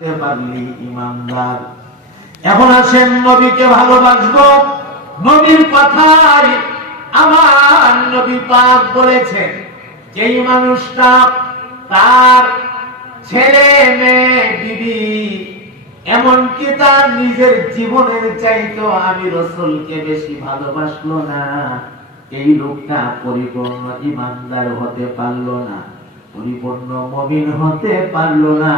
পারলি ইমানদার। এখন আসেন নবীকে ভালোবাসবো। নবীর কথাই আমার নবী পাক বলেছেন, যেই মানুষটা তার ছেলে মেয়ে বিবি এমনকি তার নিজের জীবনের চাইতো আমি রাসূলকে বেশি ভালোবাসলো না, এই লোকটা পরিপূর্ণ ইমানদার হতে পারলো না, পরিপূর্ণ মুমিন হতে পারলো না।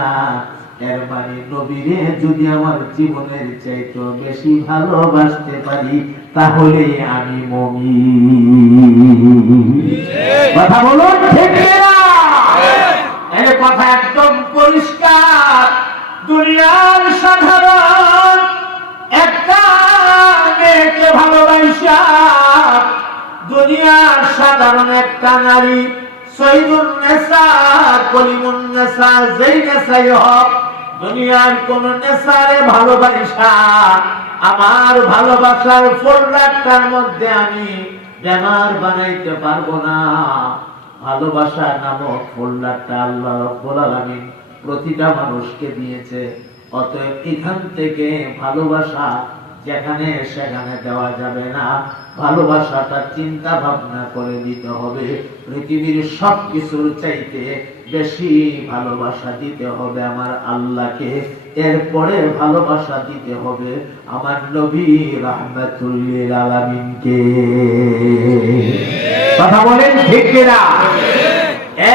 এর মানে নবীরে যদি আমার জীবনের চাইতে বেশি ভালোবাসতে পারি তাহলে আমি মুমিন। কথা বলুন ঠিক কিনা? এই কথা একদম পরিষ্কার। দুনিয়ার সাধারণ একটা মেয়েকে ভালোবাসা, দুনিয়ার সাধারণ একটা নারী সৈয়দুন নেসা কলিমুন নেসা যেই নেসাই হোক, দুনিয়ার কোন নেসারে ভালোবাসা আমার ভালোবাসার ফোল্ডারটার মধ্যে আমি বেমার বানাইতে পারবো না। ভালোবাসা নামক ফোল্ডারটা আল্লাহ রাব্বুল আলামিন প্রতিটা মানুষকে দিয়েছে। অতএব এখান থেকে ভালোবাসা যেখানে সেখানে দেওয়া যাবে না। ভালোবাসাটা চিন্তা ভাবনা করে দিতে হবে। পৃথিবীর সবকিছুর চাইতে বেশি ভালোবাসা দিতে হবে আমার আল্লাহকে, এরপরে ভালোবাসা দিতে হবে আমার নবী রাহমাতুল লিল আলামিনকে। কথা বলেন ঠিক কিনা?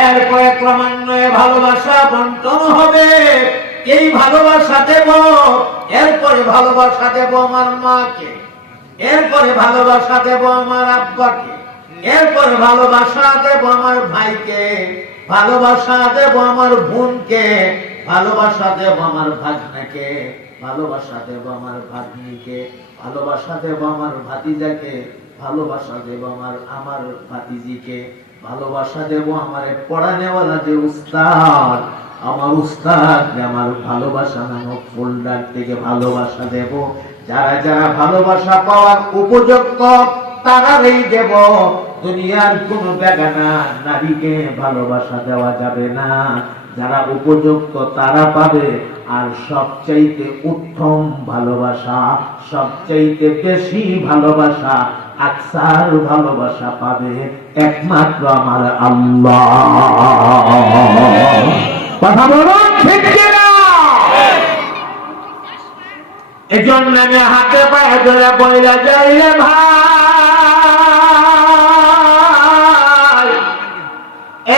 এরপরে ক্রমান্বয়ে ভালোবাসা বন্টন হবে। এই ভালোবাসা দেব, এরপরে ভালোবাসা দেব আমার মাকে, এরপরে ভালোবাসা দেব আমার আব্বাকে, এরপরে ভালোবাসা দেব আমার ভাইকে, ভালোবাসা দেব আমার বোনকে, ভালোবাসা দেব আমার ভাগ্নাকে, ভালোবাসা দেব আমার ভাগ্নিকে, ভালোবাসা দেব আমার ভাতিজাকে, ভালোবাসা দেব আমার ভাতিজিকে, ভালোবাসা দেব আমার পড়ানেওয়ালা যে উস্তাদ, আমার উস্তাদ আমার ভালোবাসা নামক ফোল্ডার থেকে ভালোবাসা দেব। যারা যারা ভালোবাসা পাওয়ার উপযুক্ত তারাই দেব। দুনিয়ার কোন বেগানা নারীকে ভালোবাসা দেওয়া যাবে না। যারা উপযুক্ত তারা পাবে। আর সবচাইতে উত্তম ভালোবাসা, সবচাইতে বেশি ভালোবাসা, আকসার ভালোবাসা পাবে একমাত্র আমার আল্লাহ। কথা বলুন ঠিক কিনা? এজন্য আমি হাতে পায়ে ধরে বইলা যাই রে ভাই,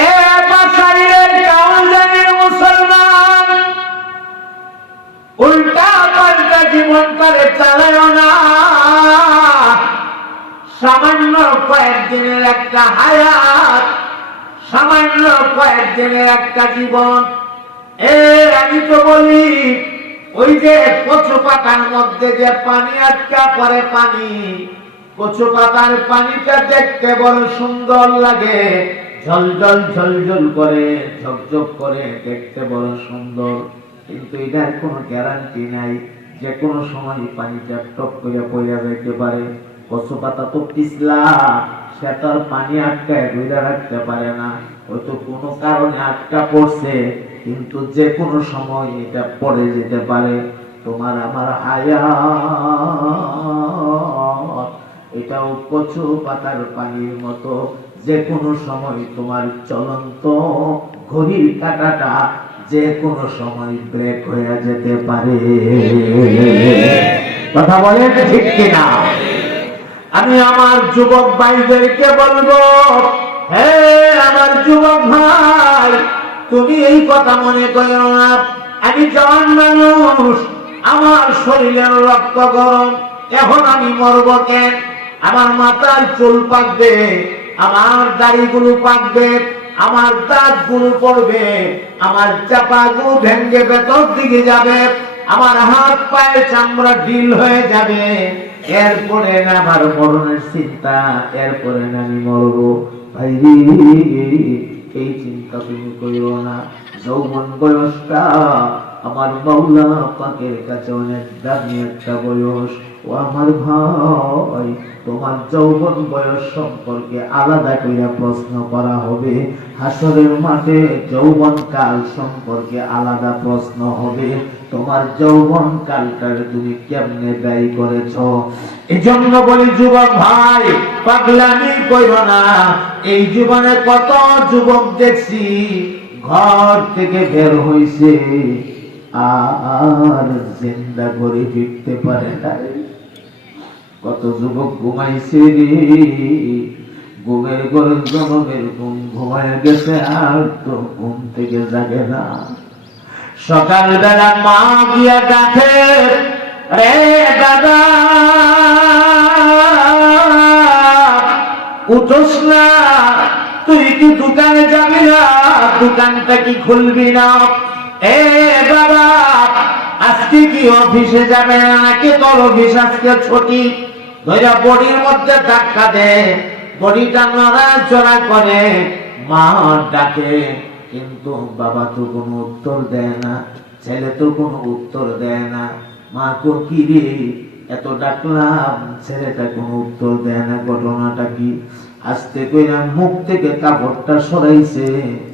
এ বাসাইয়ের গাউজানের মুসলমান, উল্টা পাল্টা জীবন করে চালায় না। সামান্য কয়েকদিনের একটা হায়াত, সামান্য কয়েকদিনের একটা জীবন। আমি তো বলি, ওই যে কচু পাতার মধ্যে যে পানি আটকা পড়ে, পানি, কচু পাতার পানিটা দেখতে বড় সুন্দর লাগে, ঝলঝল ঝলঝল করে, ঝকঝক করে, দেখতে বড় সুন্দর, কিন্তু এটার কোনো গ্যারান্টি নাই যে কোনো সময় পানিটা টপ করে পড়ে যেতে পারে। কচু পাতা তো পিছলা, সে তার পানি আটকায় ধরে রাখতে পারে না, হয়তো কোনো কারণে আটকা পড়ছে, কিন্তু যে কোনো সময় এটা পড়ে যেতে পারে। তোমার আমার হায়াত এটাও কচু পাতার পানির মতো, যে কোনো সময় তোমার চলন্ত ঘড়ির কাঁটাটা যে কোনো সময় ব্রেক হয়ে যেতে পারে। কথা বলেন ঠিক কিনা? আমি আমার যুবক ভাইদেরকে বলবো, হে আমার যুবক ভাই, তুমি এই কথা মনে করো না আমি জওয়ান মানুষ, আমার শরীরের রক্ত গরম, এখন আমি মরব কেন? আমার মাথার চুল পাকবে, আমার দাড়িগুলো পাকবে, আমার দাঁতগুলো পড়বে, আমার চাপাগুলো ভেঙে ভেতর দিকে যাবে, আমার হাত পায়ের চামড়া ঢিল হয়ে যাবে। এরপরে না আমার মরণের চিন্তা, এরপরে না আমি মরবো। ভাই এই চিন্তা তুমি করিও না। যৌবন বয়সটা আমার মাওলা পাকের কাছে অনেক দামি একটা বয়স। ও আমার ভাই, তোমার যৌবন বয়স সম্পর্কে আলাদা করে প্রশ্ন করা হবে। হাসরের মাঠে যৌবন কাল সম্পর্কে আলাদা প্রশ্ন হবে। তোমার যৌবন কালটার তুমি কেমনে ব্যয় করেছ? এজন্য বলি যুবক ভাই, পাগলামি কইরো না। এই জীবনে কত যুবক দেখছি ঘর থেকে বের হইছে আর জিন্দা করে ফিরতে পারে না। কত যুবক ঘুমাইছে রে, ঘুমের ঘরে জনমের ঘুম ঘুমায় গেছে, আর তো ঘুম থেকে জাগে না। সকালবেলা মা গিয়া ডাকে, রে দাদা উঠোস না, তুই কি দোকানে যাবি না? দোকানটা কি খুলবি না? এ বাবা, আজকে কি অফিসে যাবে না নাকি তোর অফিস আজকে ছুটি? ধৈরা বডির মধ্যে ধাক্কা দে, বডিটা নড়াচড়া করে, মা ডাকে, কিন্তু বাবা তো কোনো উত্তর দেয় না, ছেলে তো কোনো উত্তর দেয় না। মা কো কি রে, এত ডাকলাম ছেলেটা কোনো উত্তর দেয় না, ঘটনাটা কি? আস্তে কইরা মুখ থেকে কাপড়টা সরাইছে,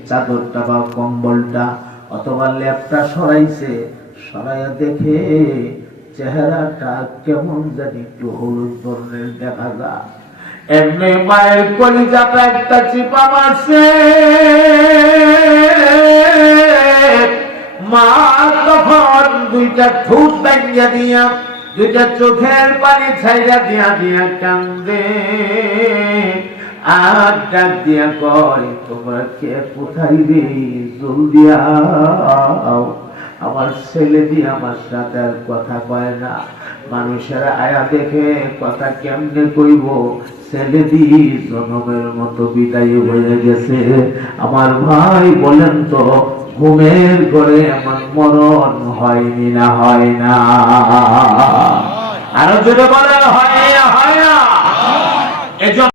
চাদরটা বা কম্বলটা অথবা ল্যাপটা সরাইছে, সরাইয়া দেখে চেহারাটা কেমন জানি একটু হলুদ বর্ণের দেখা যায়। এমনি মায়ের কলিজাটা একটা চিপা মারছে। মা তখন দুইটা ঠোঁট ভাঙিয়া দিয়া, দুইটা চোখের পানি ছাইয়া দিয়া দিয়া কান্দে, আর ডাক দিয়া কয়, তোমরা কে কোথায় রে? জলদি আও, আমার ছেলে দিয়ে আমার সাথে আর কথা কয় না। মানুষেরা আয়া দেখে কথা কেমনে কইব, ছেলে দিয়ে জনমের মতো বিদায় হয়ে গেছে। আমার ভাই বলেন তো, ঘুমের ঘরে এমন মরণ হয়নি না হয় না? আরো জোরে বলে হয়